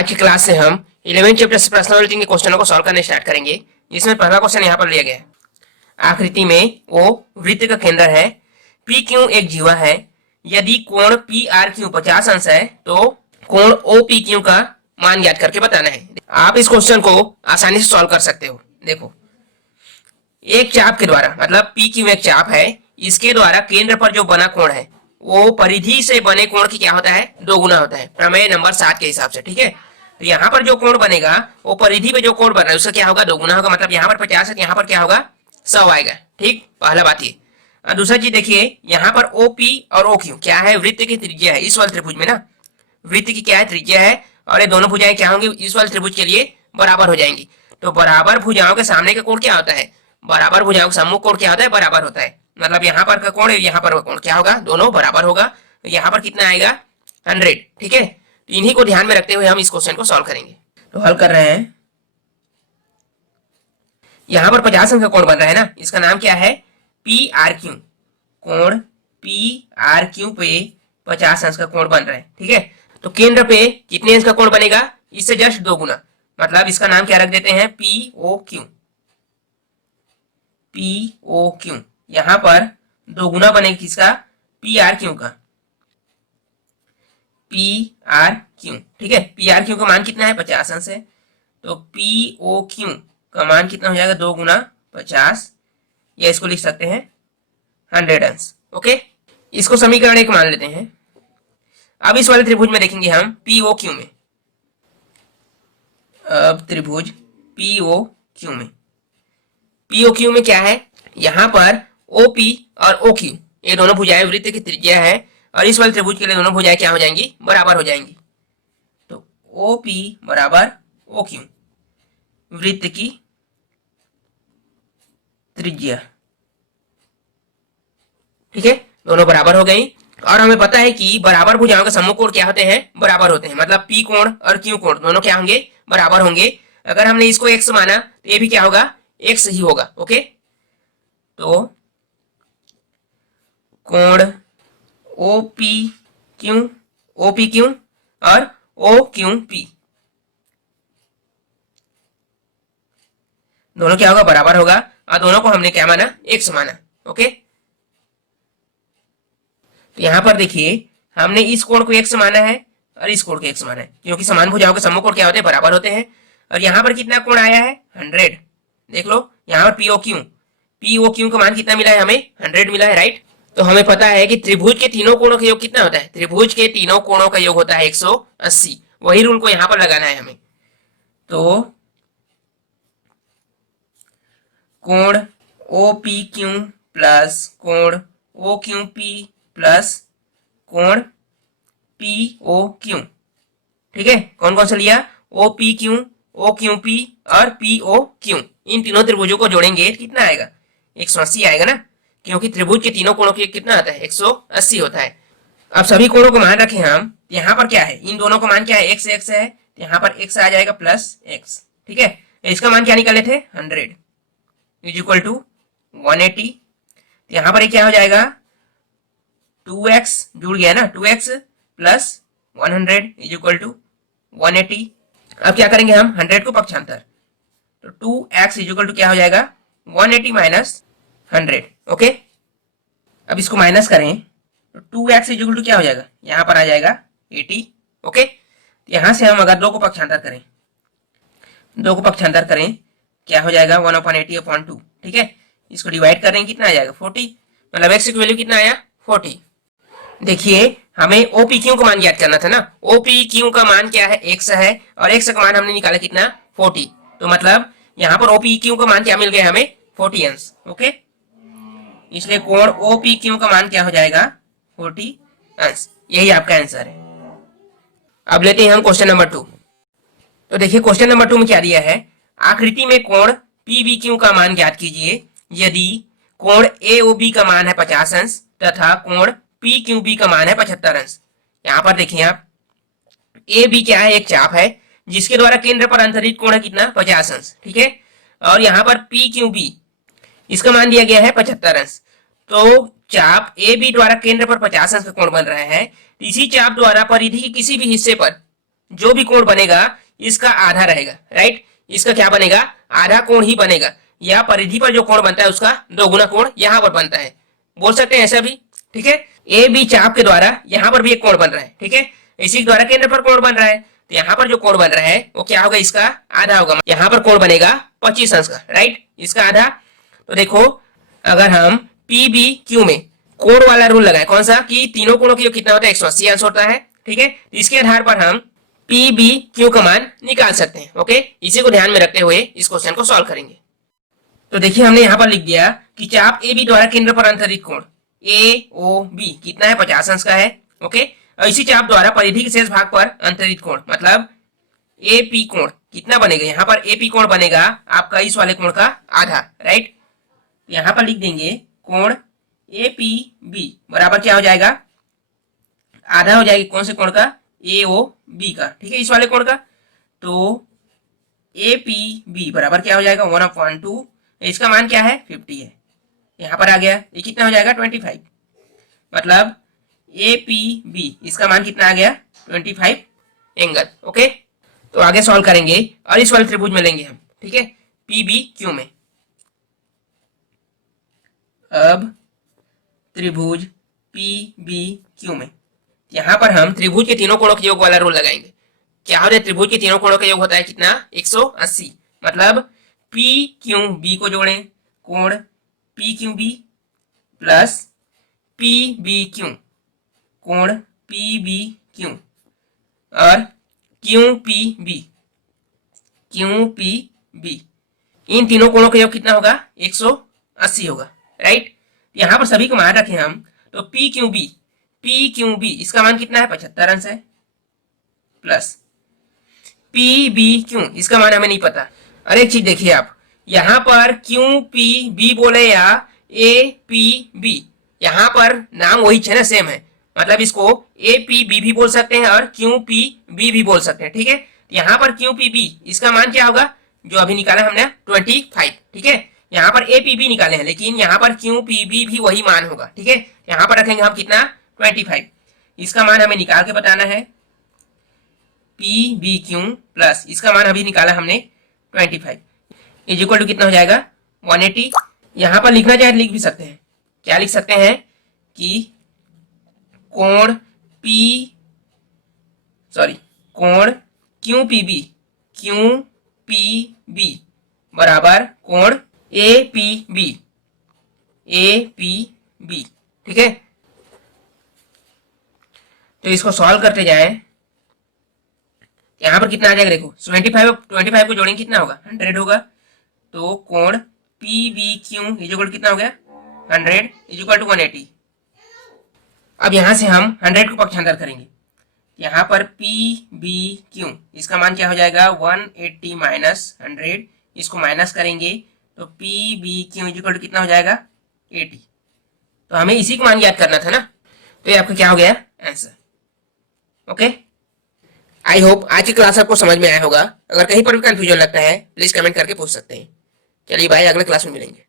आज की क्लास से हम 11th चैप्टर से पर्सनालिटी के क्वेश्चनों को सॉल्व करने स्टार्ट करेंगे। इसमें पहला क्वेश्चन यहाँ पर लिया गया है। आकृति में O वृत्त का केंद्र है, P क्यू एक जीवा है। यदि कोण पी आर क्यू 50 अंश है तो कोण ओ पी क्यू का मान ज्ञात करके बताना है। आप इस क्वेश्चन को आसानी से सॉल्व कर सकते हो। देखो, एक चाप के द्वारा, मतलब पी क्यू एक चाप है, इसके द्वारा केंद्र पर जो बना कोण है वो परिधि से बने कोण की क्या होता है, 2 गुना होता है, प्रमेय नंबर 7 के हिसाब से। ठीक है, तो यहाँ पर जो कोण बनेगा वो परिधि पे जो कोण बन रहा है उसका क्या होगा, 2 गुना होगा। मतलब यहाँ पर 50 है तो यहाँ पर क्या होगा, 100 आएगा। ठीक, पहला बात ये। और दूसरा चीज देखिए, यहाँ पर ओ पी और ओ क्यू क्या है, वृत्त की त्रिज्या है। इस वाले त्रिभुज में ना वृत्त की क्या है, त्रिज्या है, और ये दोनों भुजाएं क्या होंगी, इस वाले त्रिभुज के लिए बराबर हो जाएंगी। तो बराबर भुजाओं के सामने का कोण क्या होता है, बराबर भुजाओं का सम्मुख कोण क्या होता है, बराबर होता है। मतलब यहाँ पर का कोण यहाँ पर कोण क्या होगा, दोनों बराबर होगा। तो यहाँ पर कितना आएगा, 100। ठीक है, तो इन्हीं को ध्यान में रखते हुए हम इस क्वेश्चन को सॉल्व करेंगे। तो हल कर रहे हैं। यहाँ पर 50 अंश का कोण बन रहा है ना, इसका नाम क्या है, पी आर क्यू। कोण पी आर क्यू पे 50 अंश का कोण बन रहा है। ठीक है, तो केंद्र पे कितने अंश का कोण बनेगा, इससे जस्ट 2 गुना। मतलब इसका नाम क्या रख देते हैं, P O Q. P O Q यहां पर 2 गुना बनेगा किसका, P are Q P. R are क्यू, ठीक है, पी आर क्यू का मान कितना है, 50 अंश है। तो पी ओ क्यू का मान कितना हो जाएगा, 2 गुना 50, या इसको लिख सकते हैं 100 अंश। ओके, इसको समीकरण 1 मान लेते हैं। अब इस वाले त्रिभुज में देखेंगे हम पी ओ क्यू में। अब त्रिभुज पी ओ क्यू में, पीओक्यू में क्या है, यहां पर ओपी और ओक्यू ये दोनों भुजाएं वृत्त की त्रिज्या है, और इस वाले त्रिभुज के लिए दोनों भुजाएं क्या हो जाएंगी, बराबर हो जाएंगी। तो ओपी बराबर ओक्यू, वृत्त की त्रिज्या। ठीक है, दोनों बराबर हो गई। और हमें पता है कि बराबर भुजाओं के सम्मुख कोण क्या होते हैं, बराबर होते हैं। मतलब पी कोण और क्यू कोण दोनों क्या होंगे, बराबर होंगे। अगर हमने इसको x माना तो ये भी क्या होगा, x ही होगा। ओके, तो कोण ओ पी क्यू और ओ क्यू पी दोनों क्या होगा, बराबर होगा। और दोनों को हमने क्या माना, x माना। ओके, तो यहां पर देखिए, हमने इस कोण को x माना है और इस कोण को x माना है, क्योंकि समान भुजाओं के सम्मुख कोण क्या होते हैं, बराबर होते हैं। और यहाँ पर कितना कोण आया है, 100। देख लो, यहाँ पर पीओक्यू का मान कितना मिला है, हमें 100 मिला है। राइट, तो हमें पता है कि त्रिभुज के तीनों कोणों का योग कितना होता है, त्रिभुज के तीनों कोणों का योग होता है 180। वही रूल को यहाँ पर लगाना है हमें। तो कोण ओ पी क्यू प्लस कोण ओ क्यू पी प्लस कोण पी ओ क्यू। ठीक है, कौन कौन सा लिया, O P Q, O Q P और पी ओ क्यू। इन तीनों त्रिभुजों को जोड़ेंगे कितना आएगा, 180 आएगा ना, क्योंकि त्रिभुज के तीनों कोणों के कितना आता है, 180 होता है। अब सभी कोणों को मान रखें हम, यहाँ पर क्या है, इन दोनों का मान क्या है, x x है, यहाँ पर x आ जाएगा प्लस x। ठीक है, इसका मान क्या निकाले थे, 100 इज इक्वल टू 180। यहाँ पर क्या हो जाएगा, 2x जुड़ गया ना, 2x plus 100 is equal to 180। अब क्या करेंगे हम, 100 को पक्षांतर, तो 2x इज इक्वल टू क्या हो जाएगा, 180 माइनस 100। ओके, अब इसको माइनस करें तो 2x इज इक्वल टू क्या हो जाएगा, यहां पर आ जाएगा 80। ओके, यहां से हम अगर 2 को पक्षांतर करें, 2 को पक्षांतर करें क्या हो जाएगा, 1/80/2। ठीक है, इसको डिवाइड करें कितना आ जाएगा, 40। मतलब x की वैल्यू कितना आया, 40। देखिए, हमें OPQ का मान ज्ञात करना था ना, OPQ का मान क्या है, x है, और x का मान हमने निकाला कितना, 40। तो मतलब यहाँ पर OPQ का मान क्या मिल गया हमें, 40 अंश। ओके, इसलिए कोण OPQ का मान क्या हो जाएगा, 40 अंश। यही आपका आंसर है। अब लेते हैं हम क्वेश्चन नंबर 2। तो देखिए, क्वेश्चन नंबर 2 में क्या दिया है, आकृति में कोण PBQ का मान ज्ञात कीजिए यदि कोण AOB का मान है 50 अंश तथा कोण PQB का मान है 75 अंश। यहां पर देखिए आप, AB क्या है, एक चाप है जिसके द्वारा केंद्र पर अंतरित कोण है कितना, 50 अंश। ठीक है, और यहाँ पर PQB इसका मान दिया गया है 75 अंश। तो चाप AB द्वारा केंद्र पर 50 अंश का कोण बन रहा है। इसी चाप द्वारा परिधि के किसी भी हिस्से पर जो भी कोण बनेगा इसका आधा रहेगा, राइट। इसका क्या बनेगा, आधा कोण ही बनेगा, या परिधि पर जो कोण बनता है उसका दोगुना कोण यहाँ पर बनता है, बोल सकते हैं ऐसा भी, ठीक है। ए बी चाप के द्वारा यहाँ पर भी एक कोण बन रहा है, ठीक है। इसी के द्वारा केंद्र पर कोण बन रहा है, तो यहाँ पर जो कोण बन रहा है वो क्या होगा, इसका आधा होगा। यहाँ पर कोण बनेगा 25 अंश का, राइट, इसका आधा। तो देखो अगर हम पी बी क्यू में कोण वाला रूल लगाए, कौन सा, कि तीनों कोणों की कितना होता है, 180 अंश होता है, ठीक है। इसके आधार पर हम पी बी क्यू का मान निकाल सकते हैं, ओके। इसी को ध्यान में रखते हुए इस क्वेश्चन को सॉल्व करेंगे। तो देखिए हमने यहाँ पर लिख दिया कि चाप ए बी द्वारा केंद्र पर अंतरित कोण ए ओ बी कितना है, 50 अंश का है, ओके। और इसी चाप द्वारा परिधि के शेष भाग पर अंतरित कोण मतलब ए पी कोण कितना बनेगा, यहाँ पर ए पी कोण बनेगा आपका इस वाले कोण का आधा, राइट। यहाँ पर लिख देंगे कोण ए पी बी बराबर क्या हो जाएगा, आधा हो जाएगा कौन से कोण का, ए ओ बी का, ठीक है, इस वाले कोण का। तो ए पी बी बराबर क्या हो जाएगा, 1/2, इसका मान क्या है, 50 है, यहाँ पर आ गया, ये कितना हो जाएगा, 25, मतलब ए पी बी इसका मान कितना आ गया, 25 एंगल, ओके। तो आगे सॉल्व करेंगे और इस वाले त्रिभुज में लेंगे हम, ठीक है, पी बी क्यू में। अब त्रिभुज पी बी क्यू में यहाँ पर हम त्रिभुज के तीनों कोणों के योग वाला रूल लगाएंगे। क्या होता है, त्रिभुज के तीनों कोणों का योग होता है कितना, 180, मतलब पी क्यू बी को जोड़ें, कोण P Q B plus P B Q, कोण पी बी क्यू, और क्यू पी बी, इन तीनों कोणों का योग कितना होगा, 180 होगा, राइट। यहाँ पर सभी को मान रखें हम, तो पी क्यू बी इसका मान कितना है, 75 अंश है, प्लस पी बी क्यू इसका मान हमें नहीं पता। और एक चीज देखिए आप, यहाँ पर क्यू पी बी बोले या ए पी बी, यहाँ पर नाम वही है ना, सेम है, मतलब इसको ए पी बी भी बोल सकते हैं और क्यू पी बी भी बोल सकते हैं, ठीक है। यहाँ पर क्यू पी बी इसका मान क्या होगा, जो अभी निकाला हमने 25, ठीक है। यहाँ पर ए पी बी निकाले हैं, लेकिन यहाँ पर क्यू पी बी भी वही मान होगा, ठीक है। यहाँ पर रखेंगे हम कितना, 25, इसका मान हमें निकाल के बताना है, पी बी क्यू प्लस इसका मान अभी निकाला हमने 25 इज इक्वल टू कितना हो जाएगा, 180। यहाँ पर लिखना चाहे लिख भी सकते हैं, क्या लिख सकते हैं कि कोण क्यू पी बी बराबर कोण ए पी बी, ठीक है। तो इसको सॉल्व करते जाएं, यहाँ पर कितना आ जाएगा, देखो 25 को जोड़ेंगे कितना होगा, 100 होगा। तो कोण P B Q is equal कितना हो गया, 100 इज इक्वल टू 180। अब यहाँ से हम 100 को पक्षांतर करेंगे, यहाँ पर पी बी क्यू इसका मान क्या हो जाएगा, 180 माइनस 100, इसको माइनस करेंगे तो P B Q is equal to कितना हो जाएगा, 80। तो हमें इसी को मान याद करना था ना, तो ये आपका क्या हो गया, आंसर, ओके। आई होप आज की क्लास आपको समझ में आया होगा। अगर कहीं पर भी कंफ्यूजन लगता है प्लीज कमेंट करके पूछ सकते हैं। चलिए भाई, अगले क्लास में मिलेंगे।